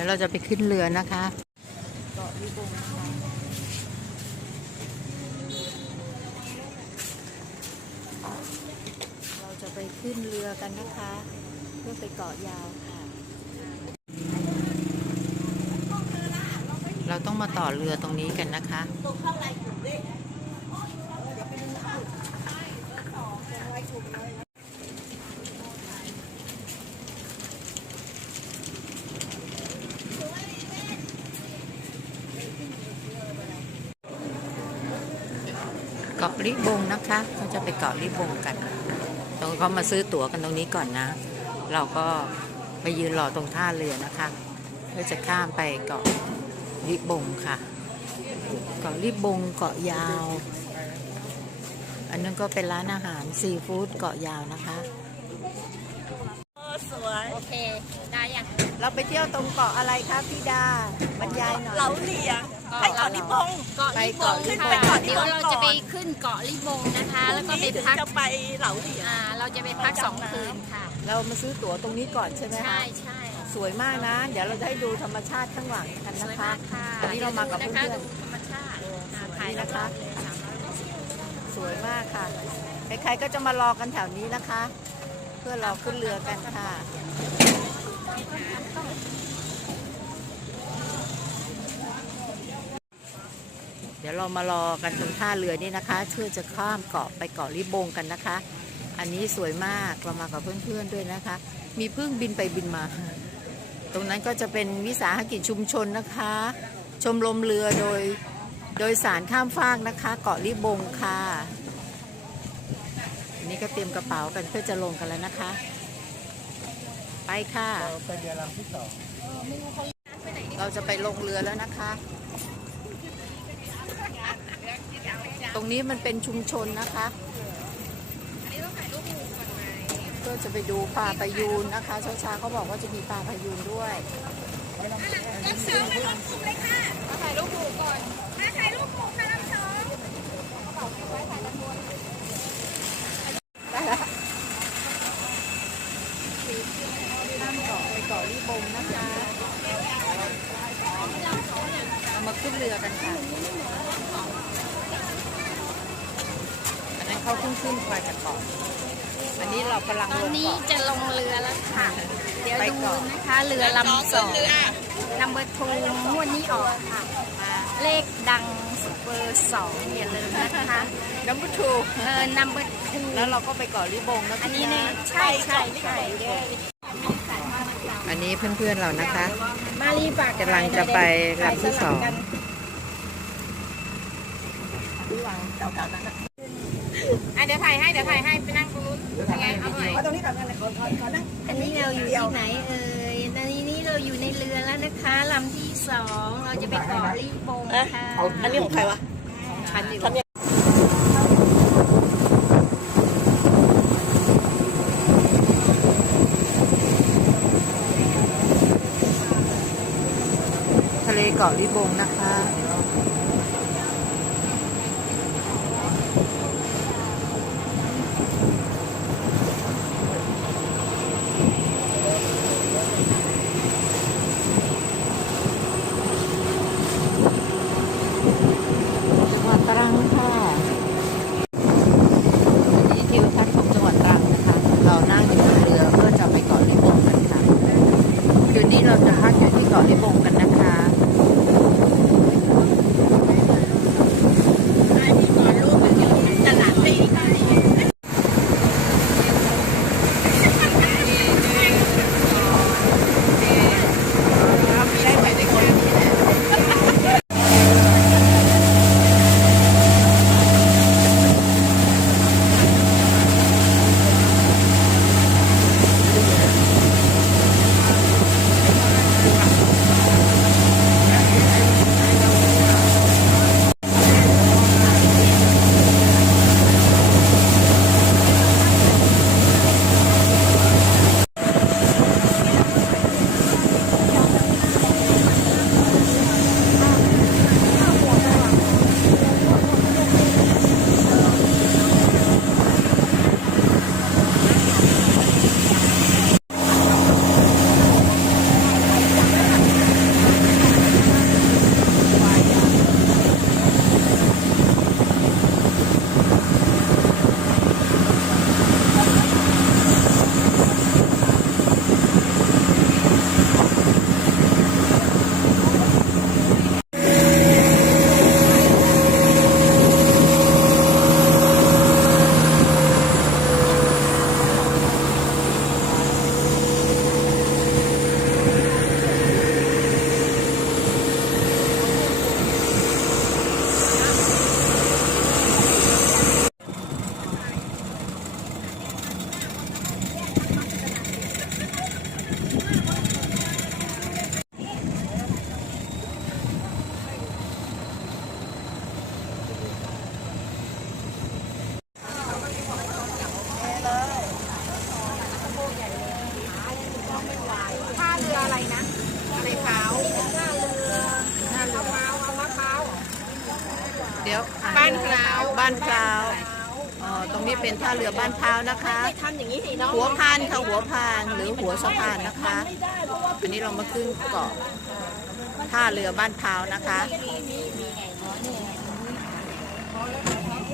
ดี๋ยวเราจะไปขึ้นเรือนะคะเกาะลิบงค่ะเราจะไปขึ้นเรือกันนะคะ เพื่อไปเกาะยาวค่ะ เราต้องมาต่อเรือตรงนี้กันนะคะ เกาะลิบงนะคะเรา จะไปเกาะลิบงกันตรงเขามาซื้อตั๋วกันตรงนี้ก่อนนะ เราก็ไปยืนรอตรงท่าเรือนะคะเพื่อจะข้ามไปเกาะลิบงค่ะ เกาะลิบงเกาะยาว อันนั้นก็เป็นร้านอาหารซีฟู้ดเกาะยาวนะคะสวยโอเค ได้ยังเราไปเที่ยวตรงเกาะอะไรคะพี่ดาบรรยายหน่อย เหลาเหลียง ไอ้เกาะลิบงเกาะไปลิบเกาะงลิบงค่ะไปเกาะลิบงเดี๋ยวเราก่อนจะไปขึ้นเกาะลิบงนะคะ แล้วก็ไปถึงพักจะไปเหลาเหลียงอ่าเราจะไปพักสองคืนค่ะ เรามาซื้อตั๋วตรงนี้ก่อนใช่ไหมคะใช่ใช่สวยมากนะ เดี๋ยวเราจะให้ดูธรรมชาติข้างหลังกันสนะวยคะมากค่ะวันนี้เรามากับดี๋ยวเพื่ดูอนนะคะดูธรรมชาติอ่าๆถ่ายนี่นะนะคะคะ สวยมากค่ะ ใครๆก็จะมารอกันแถวนี้นะคะ เพื่อรอขึ้นเรือกันค่ะ เดี๋ยวเรามารอกันตรงท่าเรือนี่นะคะเพื่อจะข้ามเกาะไปเกาะลิบงกันนะคะ อันนี้สวยมากเรามากับเพื่อนๆด้วยนะคะ มีพึ่งบินไปบินมา ตรงนั้นก็จะเป็นวิสาหกิจชุมชนนะคะ ชมรมเรือโดยโดยสารข้ามฟากนะคะ เกาะลิบงค่ะอันนี้ก็เตรียมกระเป๋ากันเพื่อจะลงกันแล้วนะคะ ไปค่ะไปเรือลำที่สองเราจะไปลงเรือแล้วนะคะ ตรงนี้มันเป็นชุมชนนะคะ ก็จะไปดูปลาพายูนนะคะเช้าชาเขาบอกว่าจะมีปลาพายูนด้วยได้แล้วข้ามเกาะไปเกาะลิบงนะคะเอามาขึ้นเรือกันค่ะ อันนั้นเขาเพิ่งขึ้นมาจากเกาะ อันนี้เรากำลัง ตอ ล น ง นี้ เกาะ จะลงเรือแล้วค่ะ เดี๋ยว ไปดูเกาะนะคะเรือลำสองนัมเบอร์ทูงวดนี้ออกค่ะ เลขดังเบอร์สองอย่าลืมนะคะน้ำพุทูเออนัมเบอร์ทูแล้วเราก็ไปเกาะลิบงนะอันนี้พี่เนี่ยนะใช่ใช่ใช่อันนี้เพื่อนๆเรานะคะ มารีฝากกำลังจะไปลำที่สอง อะเดี๋ยวถ่ายให้เดี๋ยวถ่ายให้ไปนั่งตรงนู้นยังไงเอาหน่อยตรงนี้ก่อนนะขอขอขอนั่งอันนี้เราอยู่ที่ไหนเอ่ยตอนนี้เราอยู่ในเรือแล้วนะคะลำที่สองเราจะไปเกาะลีบงค่ะอันนี้ของใครวะชันอยู่ทำยังทะเลเกาะลิบงนะคะาวเดี๋ยวบ้านพร้าวบ้านพร้าวอ๋อตรงนี้เป็นท่าเรือบ้านพราวนะคะหัวพานค่ะหัวพานหรือหัวสะพานนะคะ ไม่อันนี้เรามาขึ้นเกาะท่าเรือบ้านพราวนะคะ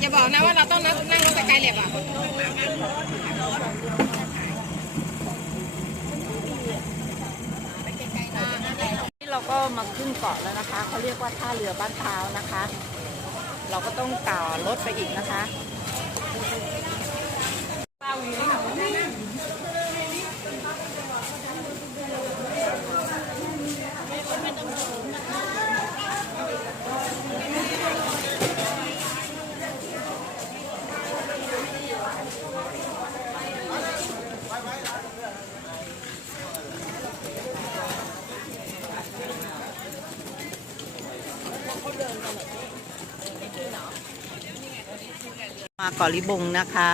อย่าบอกนะว่าเราต้องนั่งรถไกายเล็บอะ เราก็มาขึ้นเกาะแล้วนะคะเขาเรียกว่าท่าเรือบ้านพร้านะคะ เราก็ต้องต่อรถไปอีกนะคะ กาะลิบงนะคะ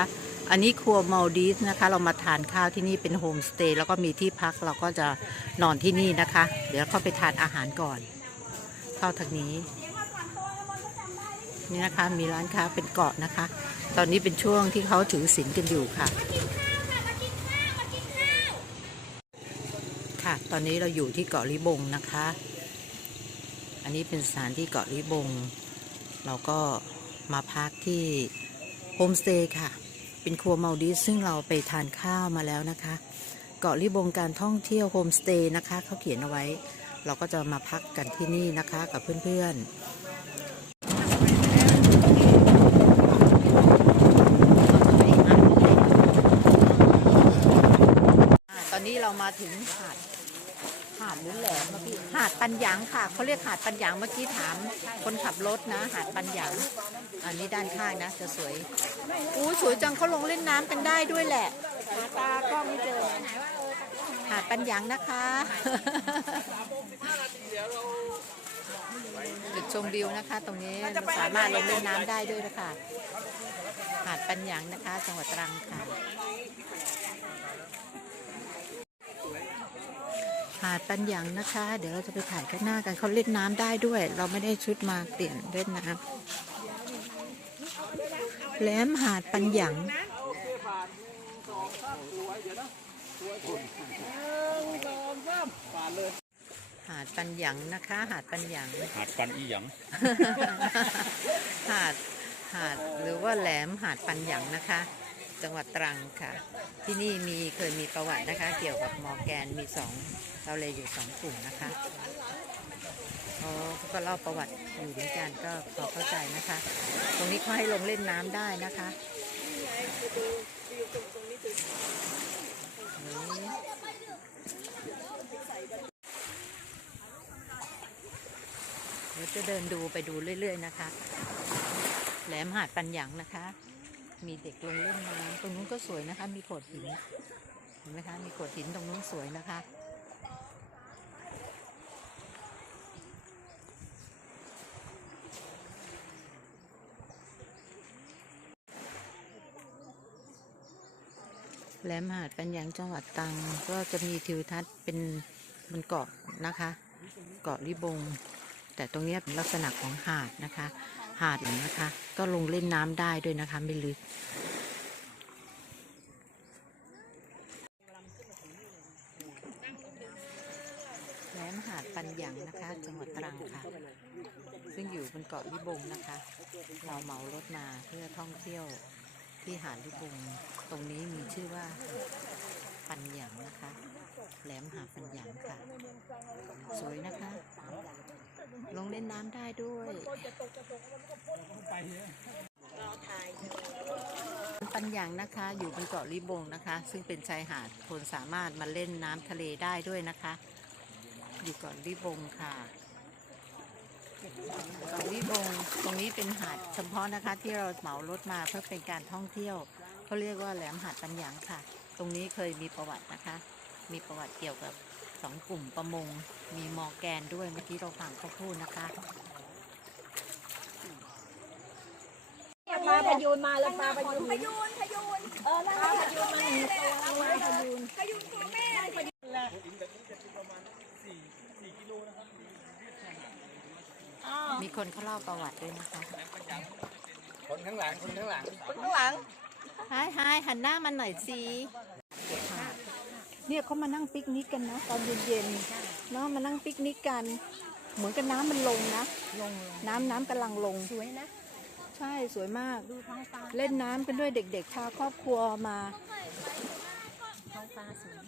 อันนี้ครัวมาลดีฟนะคะ เรามาทานข้าวที่นี่เป็นโฮมสเตย์แล้วก็มีที่พักเราก็จะนอนที่นี่นะคะ เดี๋ยวเข้าไปทานอาหารก่อน เข้าทางนี้ นี่นะคะมีร้านค้าเป็นเกาะนะคะ ตอนนี้เป็นช่วงที่เขาถือศีลกันอยู่ค่ะค่ะ ตอนนี้เราอยู่ที่เกาะลิบงนะคะ อันนี้เป็นสถานที่เกาะลิบง เราก็มาพักที่ โฮมสเตย์ค่ะ เป็นครัวเมาดีซึ่งเราไปทานข้าวมาแล้วนะคะ เกาะลิบงการท่องเที่ยวโฮมสเตย์นะคะเขาเขียนเอาไว้ เราก็จะมาพักกันที่นี่นะคะกับเพื่อนๆ ตอนนี้เรามาถึงหาด หาดหรือแหลมเมื่อกี้หาดปันหยางค่ะเขาเรียกหาดปันหยางเมื่อกี้ถาม คนขับรถนะ หาดปันหยางอันนี้ด้านข้างนะจะสวยอู้สวยจังเขาลงเล่นน้ำกันได้ด้วยแหละหาตากล้องไม่เจอหาดปันหยางนะคะจุดชมวิวนะคะ ตรงนี้สามารถลงเล่นน้ำได้ด้วยนะคะหาดปันหยางนะคะ จังหวัดตรังค่ะ หาดปันหยังนะคะ เดี๋ยวเราจะไปถ่ายข้างหน้ากันเขาเล่นน้ำได้ด้วย เราไม่ได้ชุดมาเปลี่ยนเล่นน้ำแหลมหาดปันหยังหาดปันหยังนะคะ หาดปันหยังหาดฟันอีหยังหาดหาดหรือว่าแหลมหาดปันหยังนะคะ จังหวัดตรังค่ะ ที่นี่มีเคยมีประวัตินะคะ เกี่ยวกับมอแกนมีสองเราเลยอยู่สองกลุ่มนะคะเขาก็เล่าประวัติอยู่เหมือนกันก็พอเข้าใจนะคะ ตรงนี้เขาให้ลงเล่นน้ำได้นะคะเดี๋ยวจะเดินดูไปดูเรื่อย ๆ นะคะ แหลมหาดปันหยังนะคะ มีเด็กลงเล่นน้ำตรงนู้นก็สวยนะคะ มีโขดหินเห็นไหมคะ มีโขดหินตรงนู้นสวยนะคะ แหลมหาดปัญญังจังหวัดตรังก็จะมีทิวทัศน์เป็นบนเกาะนะคะ เกาะลิบง แต่ตรงเนี้ยเป็นลักษณะของหาดนะคะ หาดนะคะ ก็ลงเล่นน้ำได้ด้วยนะคะ ไม่ลึกแหลมหาดปันหยังนะคะ จังหวัดตรังค่ะ ซึ่งอยู่บนเกาะลิบงนะคะ เราเหมารถมาเพื่อท่องเที่ยวที่หาดลิบง ตรงนี้มีชื่อว่าปันหยังนะคะ แหลมหาดปันหยังค่ะ สวยนะคะ ลงเล่นน้ำได้ด้วยปัญญังนะคะ อยู่บนเกาะลิบงนะคะ ซึ่งเป็นชายหาดคนสามารถมาเล่นน้ำทะเลได้ด้วยนะคะ อยู่เกาะลิบงค่ะเกาะลิบงตรงนี้เป็นหาดเฉพาะนะคะ ที่เราเหมารถมาเพื่อเป็นการท่องเที่ยวเขาเรียกว่าแหลมหาดปัญญังค่ะ ตรงนี้เคยมีประวัตินะคะ มีประวัติเกี่ยวกับ สองกลุ่มประมง มีมอร์แกนด้วยเมื่อกี้เราฟังเขาพูดนะคะปลาพยูนมาแล้วปลาพยูนพยูนพยูนเออปลาพยูนมาหนึ่งตัวปลาพยูนพยูนตัวแม่พยูนมีคนเขาเล่าประวัติด้วยนะคะคนข้างหลังคนข้างหลังคนข้างหลังฮายฮายหันหน้ามันหน่อยสิ เนี่ยเขามานั่งปิกนิกกันนะตอนเย็นๆเนาะมานั่งปิกนิกกัน เหมือนกับน้ำมันลงนะลงน้ำน้ำกำลังลง สวยนะ ใช่สวยมาก ดูท้องฟ้าเล่นน้ำกันด้วยเด็กๆพาครอบครัวมา ท้องฟ้าสวย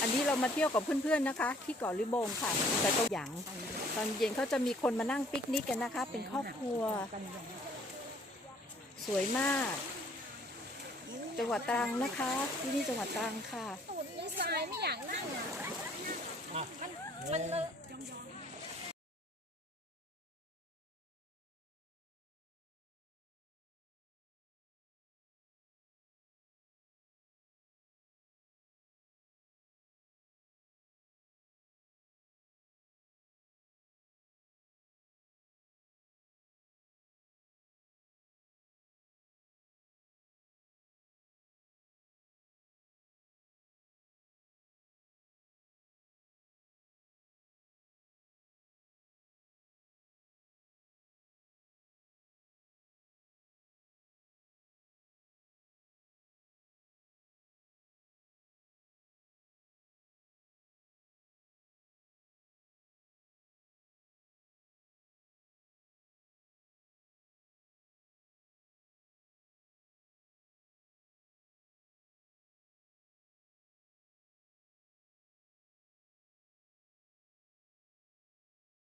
อันนี้เรามาเที่ยวกับเพื่อนๆนะคะ ที่เกาะลิบงค่ะ แต่ตรงหยางตอนเย็นเขาจะมีคนมานั่งปิกนิกกันนะคะ เป็นครอบครัวกันอย่างสวยมาก จังหวัดตรังนะคะ ที่นี่จังหวัดตรังค่ะตูดมี ทรายไม่อยากนั่งอะมันมันเลอะ